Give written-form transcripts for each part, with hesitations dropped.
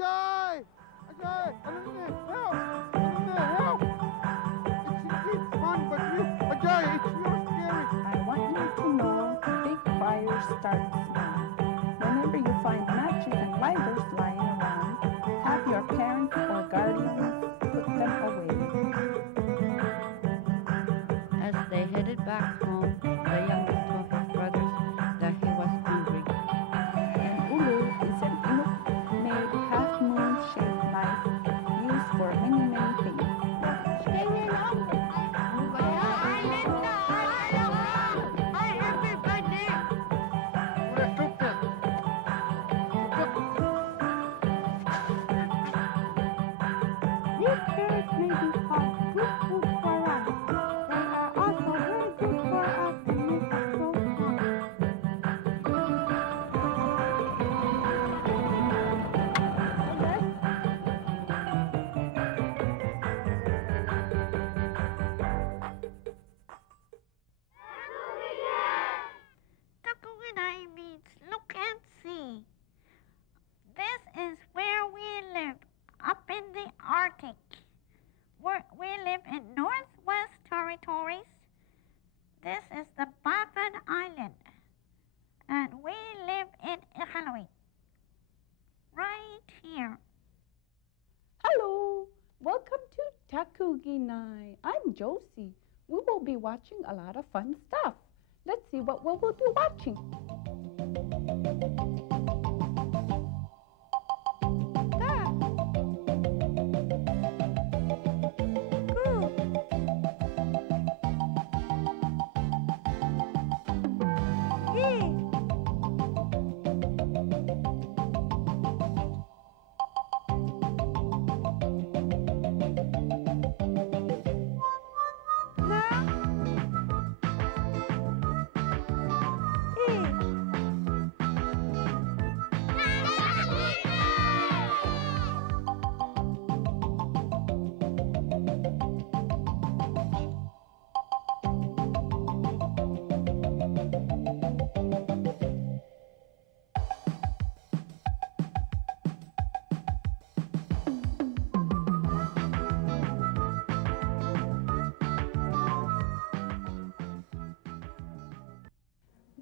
Ajay! Ajay! Help! Help! It's fun, but Ajay, it's really scary. I want you to know big fires start small. Whenever you find matches and lighters lying around, have your parents or guardians put them away. As they headed back home, the youngest told his brothers that he was hungry. An ulu is an Inuit-made half-moon-shaped knife used for many, many things. These carrots may be called fruitful for us. They are also very good for us and make us so strong. Takuginai means look and see. This is where we live, up in the Arctic. We live in Northwest Territories. This is the Baffin Island. And we live in Iqaluit. Right here. Hello, welcome to Takuginai. I'm Josie. We will be watching a lot of fun stuff. Let's see what we will be watching.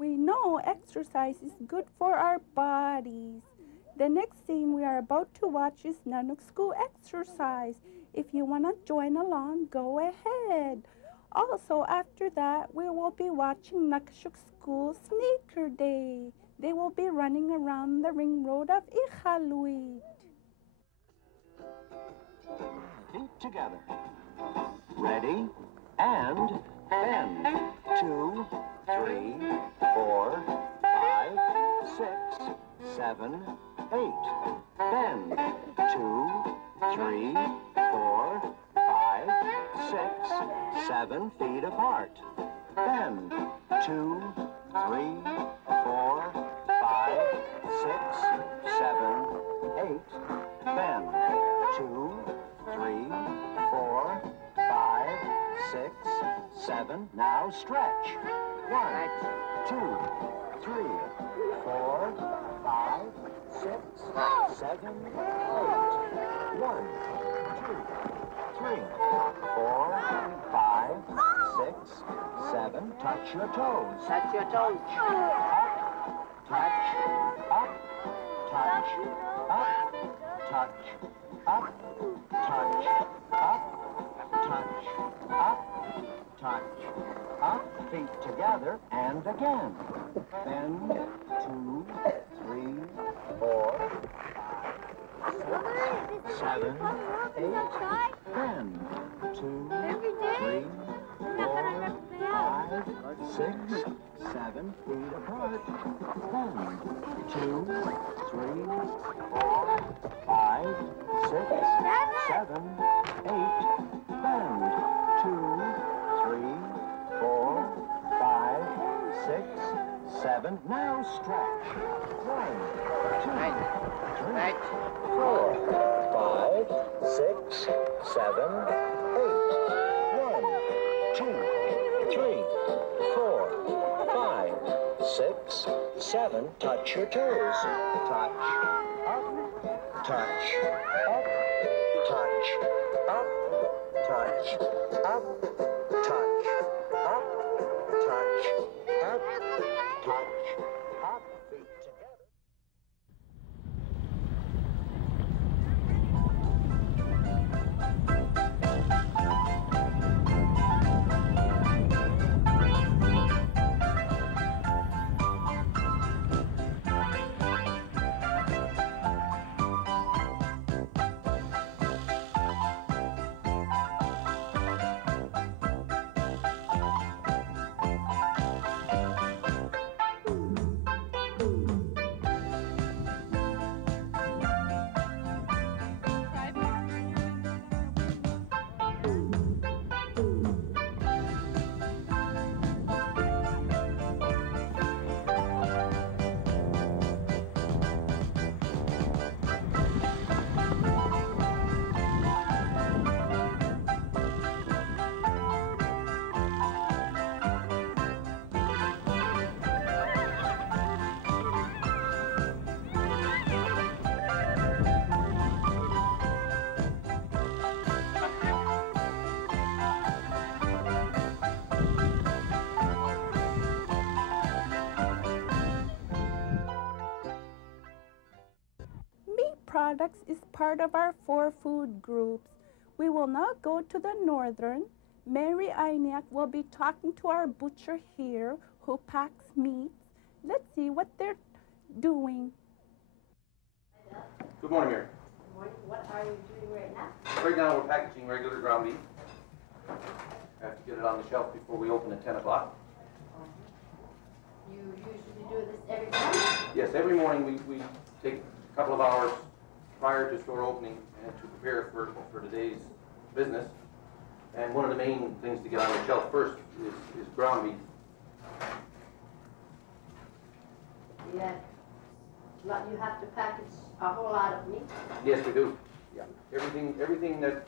We know exercise is good for our bodies. The next scene we are about to watch is Nanook School exercise. If you want to join along, go ahead. Also, after that, we will be watching Nakashuk School Sneaker Day. They will be running around the ring road of Iqaluit. Feet together. Ready? And bend. 2, 3, 4, 5, 6, 7, 8. Bend. 2, 3, 4, 5, 6, 7 feet apart. Bend. 2, 3, 4, 5, 6, 7, 8. Bend. 2, 3, 4, 5, 6, 7. Now stretch. 1, 2, 3, 4, 5, 6, 7, 8. 1, 2, 3, 4, 5, 6, 7. Touch your toes. Touch your toes. Touch, up, touch, up, touch, up, touch, up, touch, up, touch, up, feet together, and again. Bend, 2, 3, 4, 5, 6, 7, 8. Bend, 2, 3, 4, 5, 6, 7 feet apart. Bend, 2, 3, 4, 5, 6, 7, 8. Bend, 2, 3, 4, 5, 6, 7. Now stretch. 1, 2, 3, 4, 5, 6, 7, 8. 1, 2, 3, 4, 5, 6, 7. Touch your toes. Touch. Up. touch, up, touch, up, touch, up, touch, up, touch, up, touch, up, feet together. Products is part of our 4 food groups. We will now go to the northern. Mary Iniak will be talking to our butcher here who packs meats. Let's see what they're doing. Good morning, Mary. Good morning. What are you doing right now? Right now we're packaging regular ground beef. I have to get it on the shelf before we open at 10 o'clock. You usually do this every morning? Yes, every morning we take a couple of hours prior to store opening and to prepare for the day's business. And one of the main things to get on the shelf first is ground beef. Yeah. You have to package a whole lot of meat? Yes, we do. Yeah. Everything that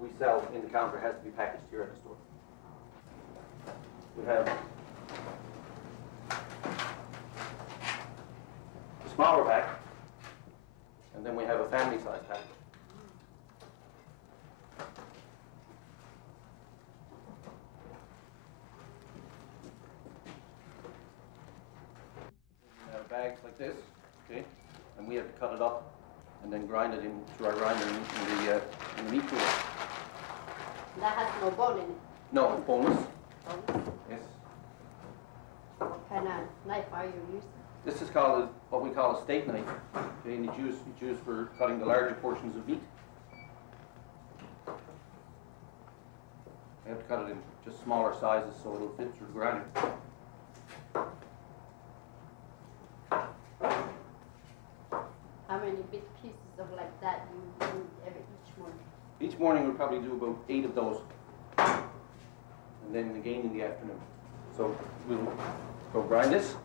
we sell in the counter has to be packaged here at the store. We have a smaller pack, and then we have a family-size pack. Bags like this, okay, and we have to cut it up and then grind it into our grinder in the meat cooler. That has no bone in it? No, it's boneless. Boneless? Yes. What kind of knife are you using? This is called what we call a steak knife, okay, and it's used for cutting the larger portions of meat. I have to cut it in just smaller sizes so it'll fit through the grinder. How many big pieces of like that you do each morning? Each morning we'll probably do about 8 of those, and then again in the afternoon. So we'll go grind this.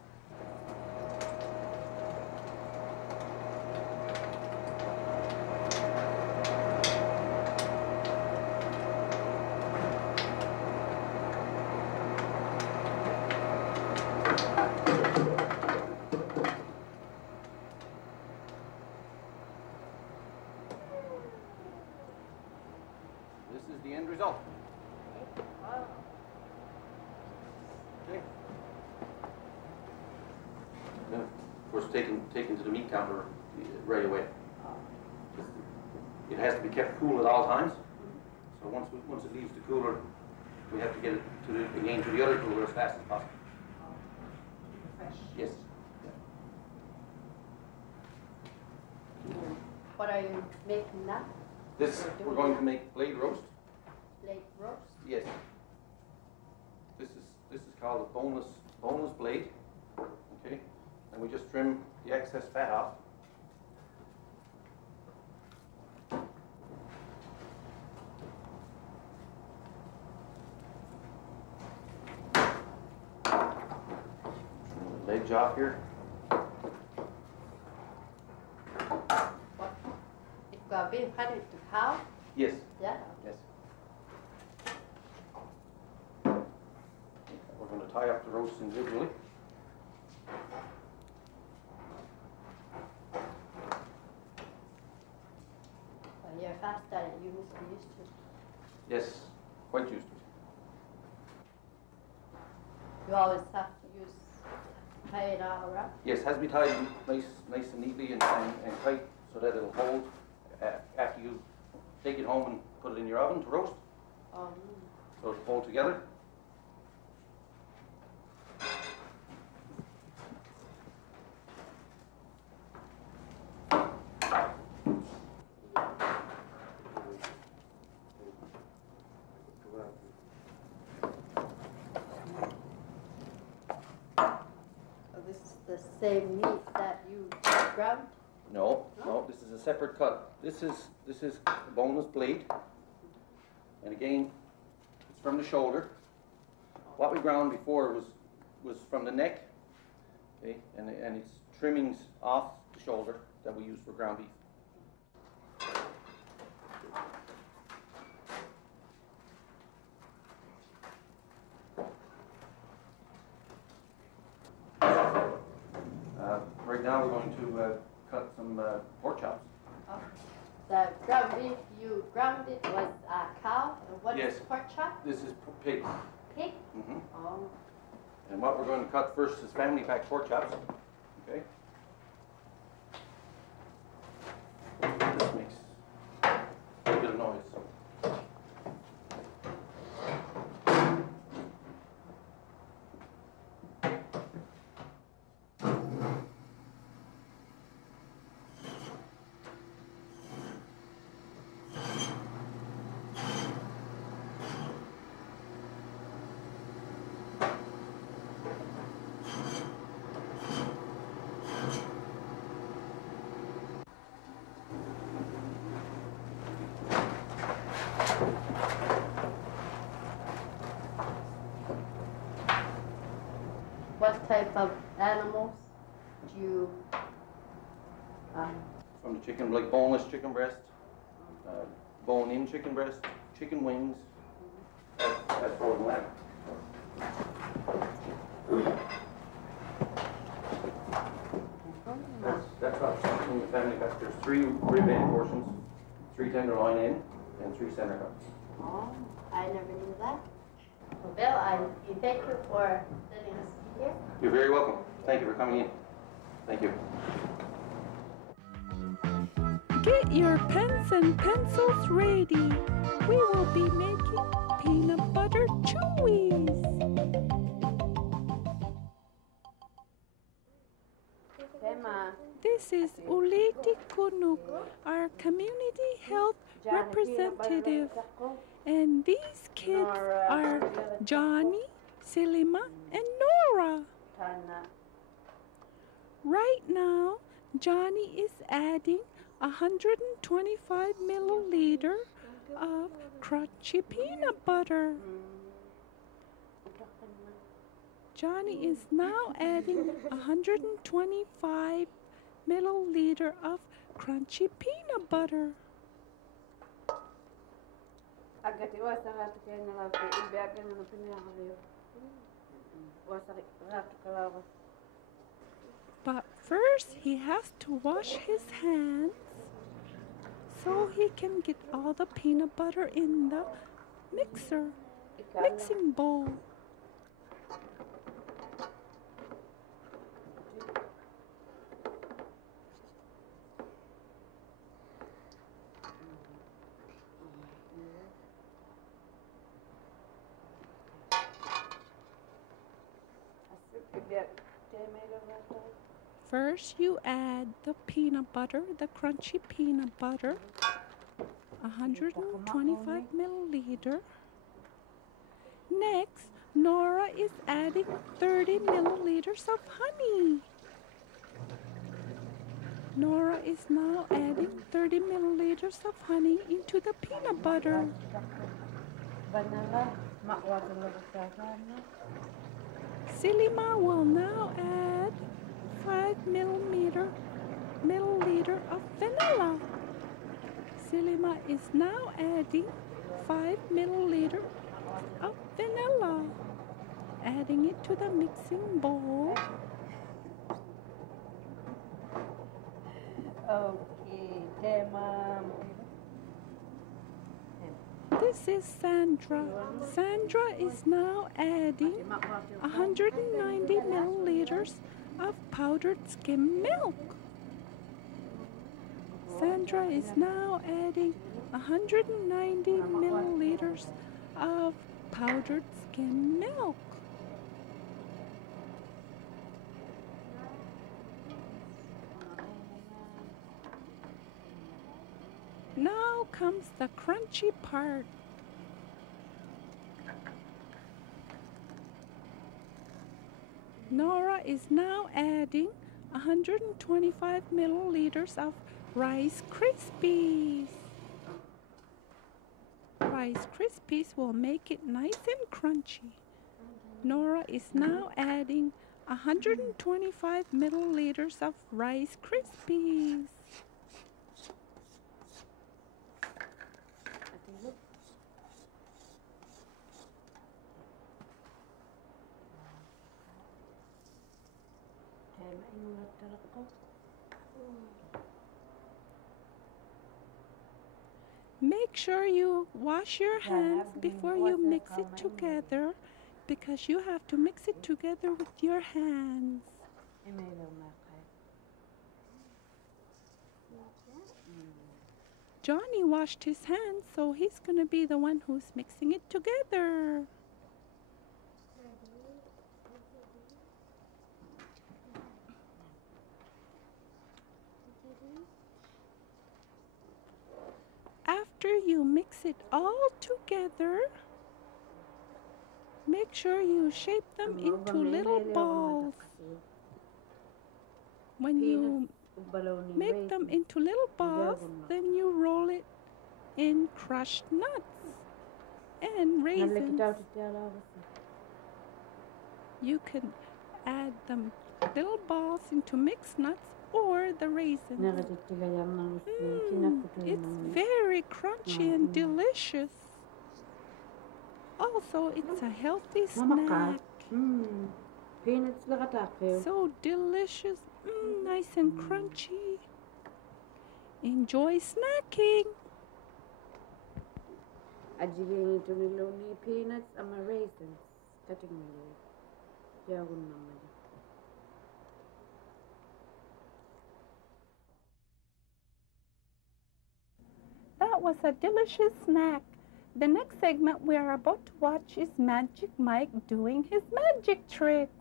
This is the end result. Okay. Then, of course, taken to the meat counter right away. It has to be kept cool at all times. So once it leaves the cooler, we have to get it to the other cooler as fast as possible. Fresh. Yes. What are you making now? This we're going to make blade roast. Blade roast? Yes. This is called a boneless blade. Okay, and we just trim the excess fat off. Trim the leg off here. Being hunted to cow? Yes. Yeah? Yes. We're going to tie up the roast individually. be used to. Yes, quite used to it. You always have to tie it all up. Yes, has to be tied nice and neatly and tight so that it'll hold after you take it home and put it in your oven to roast. So it'll hold together. The same meat that you ground? No, this is a separate cut. This is a boneless blade, and again, it's from the shoulder. What we ground before was from the neck, okay, and it's trimmings off the shoulder that we use for ground beef. Right now we're going to cut some pork chops. Oh. The ground beef you ground it was cow, and what Yes. is pork chop? This is pig. Pig? Mm-hmm. Oh. And what we're going to cut first is family pack pork chops. Okay. This makes a little bit of noise. What type of animals do you From the chicken, like boneless chicken breast, bone-in chicken breast, chicken wings, that's frozen lamb. That's not in the family pack. There's 3 rib end portions, 3 tenderloin in, and 3 center cuts. Oh, I never knew that. Well, Bill, I thank you for letting us be here. You're very welcome. Thank you for coming in. Thank you. Get your pens and pencils ready. We will be making peanut butter chewies. This is Uliti Kunuk, our community health representative. And these kids are Johnny, Selima, and Nora. Right now, Johnny is adding 125 milliliter of crunchy peanut butter. Johnny is now adding 125 milliliter of crunchy peanut butter. But first he has to wash his hands so he can get all the peanut butter in the mixing bowl. First, you add the peanut butter, the crunchy peanut butter, 125 milliliter. Next, Nora is adding 30 milliliters of honey. Nora is now adding 30 milliliters of honey into the peanut butter. Selima will now add 5 milliliter of vanilla. Selima is now adding 5 milliliter of vanilla, adding it to the mixing bowl. Okay, Mom. This is Sandra. Sandra is now adding 190 milliliters of powdered skim milk. Sandra is now adding 190 milliliters of powdered skim milk. Now comes the crunchy part. Nora is now adding 125 milliliters of Rice Krispies. Rice Krispies will make it nice and crunchy. Nora is now adding 125 milliliters of Rice Krispies. Make sure you wash your hands before you mix it together, because you have to mix it together with your hands. Johnny washed his hands, so he's going to be the one who's mixing it together. After you mix it all together, make sure you shape them into little balls. When you make them into little balls, then you roll it in crushed nuts and raisins. You can add them little balls into mixed nuts or the raisins. It's very crunchy and delicious. Also, it's a healthy snack. So delicious, nice and crunchy. Enjoy snacking. Peanuts and raisins. That was a delicious snack. The next segment we are about to watch is Magic Mike doing his magic tricks.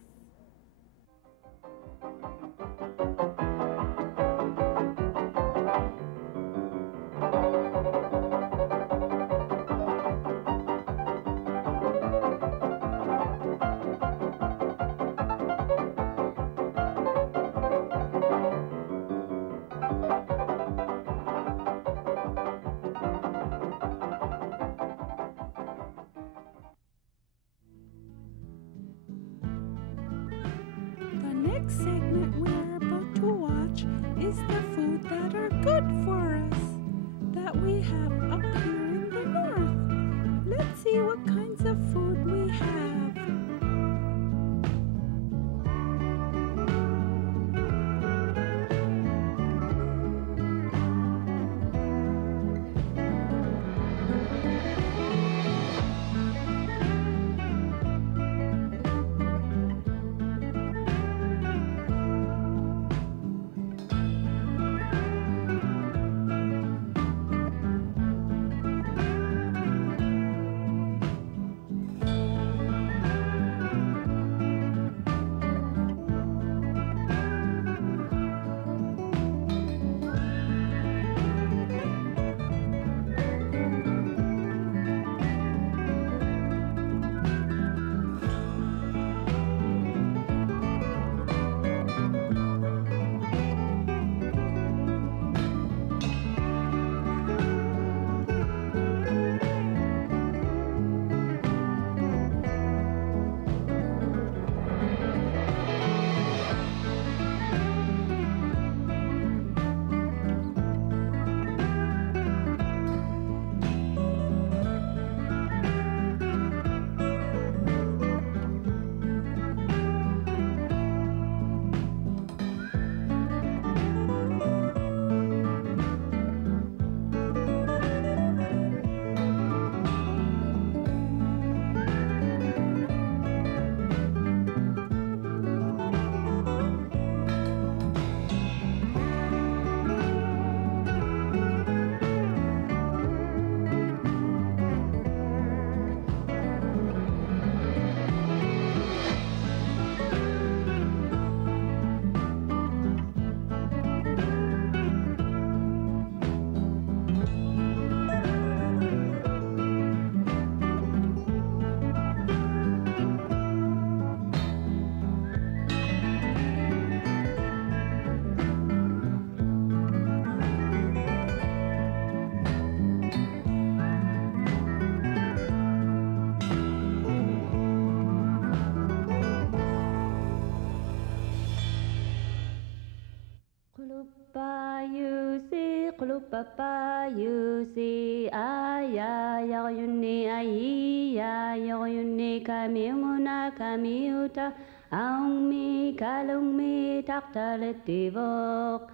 papa you si aya yuni ai ya yuni kamiuna kamiuta aung mi kalung mi taktaletibok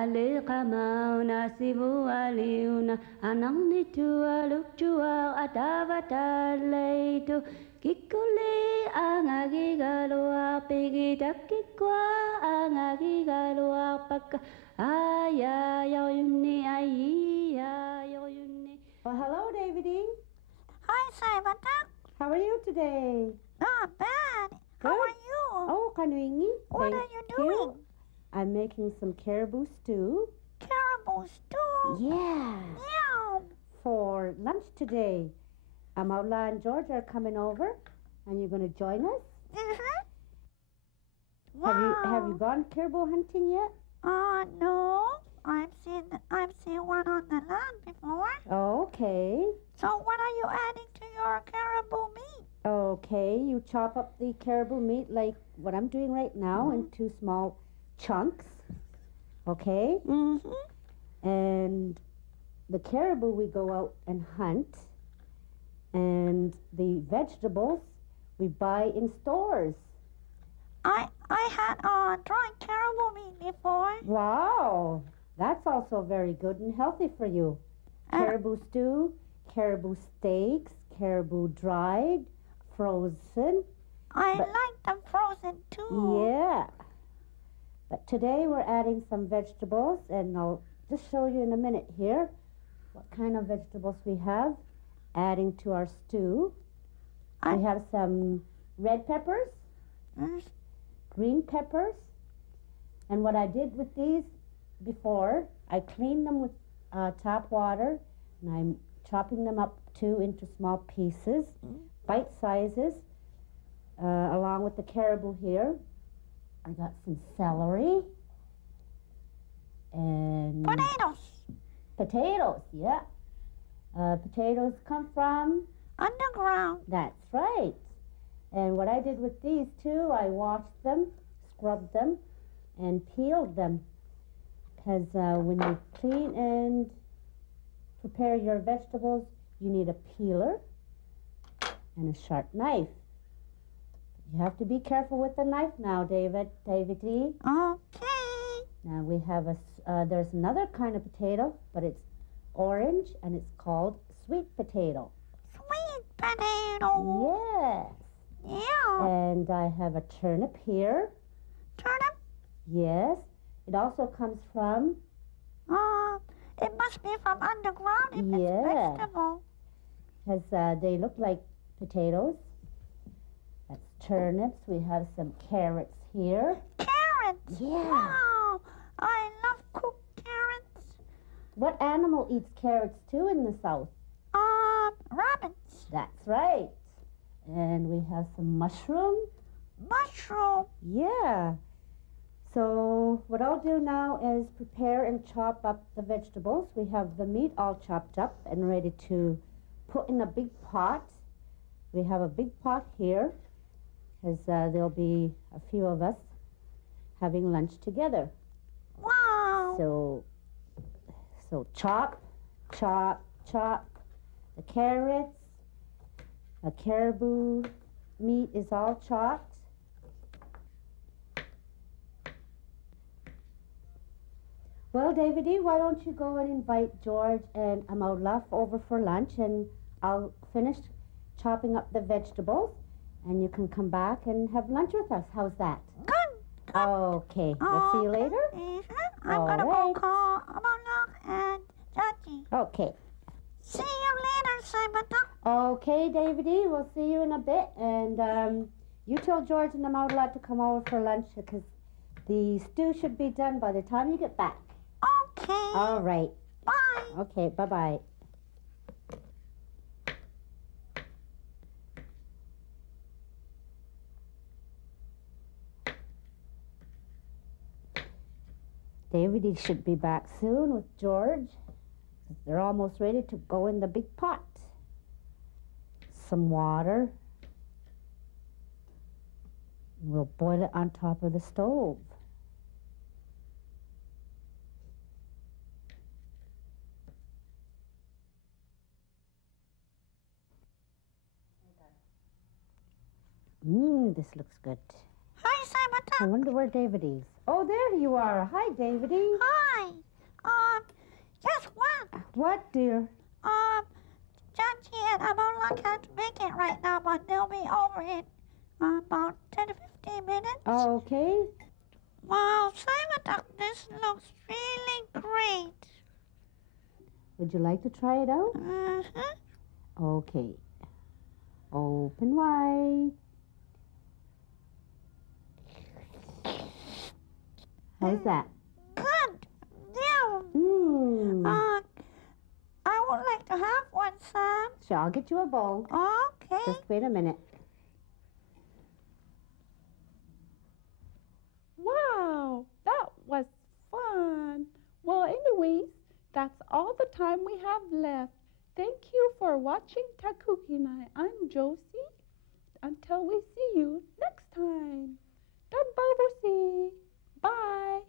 ali kamau nasibu aliuna anang nitu aluktua atavata leitu kikuli angagi galua pigi takikwa angagi galua paka aya yuni ai ya yuni. Well, hello, Davidi. Hi, Saibata. How are you today? Not bad. How Good. are you? Oh, Kanuingi. What are you doing? I'm making some caribou stew. Caribou stew. Yeah. Meow. For lunch today. Amaula and George are coming over, and you're going to join us. Mm-hmm. Wow. Have you gone caribou hunting yet? No. I've seen one on the land before. Okay. So what are you adding to your caribou meat? Okay, you chop up the caribou meat like what I'm doing right now into small chunks. Okay? Mm-hmm. And the caribou we go out and hunt. And the vegetables we buy in stores. I had dried caribou meat before. Wow, that's also very good and healthy for you. Caribou stew, caribou steaks, caribou dried, frozen. I like them frozen too. Yeah. But today we're adding some vegetables, and I'll just show you in a minute here what kind of vegetables we have adding to our stew. We have some red peppers, green peppers, and what I did with these before, I cleaned them with tap water, and I'm chopping them up too into small pieces, bite sizes, along with the caribou here. I got some celery and potatoes, yeah. Potatoes come from underground. That's right. And what I did with these too, I washed them, scrubbed them, and peeled them. Because when you clean and prepare your vegetables, you need a peeler and a sharp knife. You have to be careful with the knife now, Davidi. Okay. Now we have there's another kind of potato, but it's orange and it's called sweet potato. Sweet potato. Yes. Yeah. And I have a turnip here. Turnip? Yes. It also comes from... it must be from underground if it's vegetable. Because they look like potatoes. That's turnips. We have some carrots here. Carrots? Yeah. Wow. I love cooked carrots. What animal eats carrots too in the south? Rabbits. That's right. And we have some mushroom. Mushroom? Yeah. So what I'll do now is prepare and chop up the vegetables. We have the meat all chopped up and ready to put in a big pot. We have a big pot here because there'll be a few of us having lunch together. Wow. So chop, chop, chop the carrots. The caribou meat is all chopped. Well, Davidi, why don't you go and invite George and Amaula over for lunch, and I'll finish chopping up the vegetables, and you can come back and have lunch with us. How's that? Good. Okay. We'll see you later. I'm going to go call Amaula and Jackie. Okay. See you later, Simon. Okay, Davidi, we'll see you in a bit, and you tell George and Amaula to come over for lunch because the stew should be done by the time you get back. Okay. All right. Bye. Okay, bye-bye. Davidi should be back soon with George. They're almost ready to go in the big pot. Some water. We'll boil it on top of the stove. This looks good. Hi, Simon I Duck. wonder where David is. Oh, there you are. Hi, Davedy. Hi. Guess what? What, dear? Judgy and Amola can't make it right now, but they'll be over in about 10 to 15 minutes. Okay. Wow, Simon Duck, this looks really great. Would you like to try it out? Mm-hmm. Okay. Open wide. How's that? Good. Yeah. I would like to have one, Sam. Sure, I'll get you a bowl. Okay. Just wait a minute. Wow, that was fun. Well, anyways, that's all the time we have left. Thank you for watching Takuginai. I'm Josie. Until we see you next time. Bye.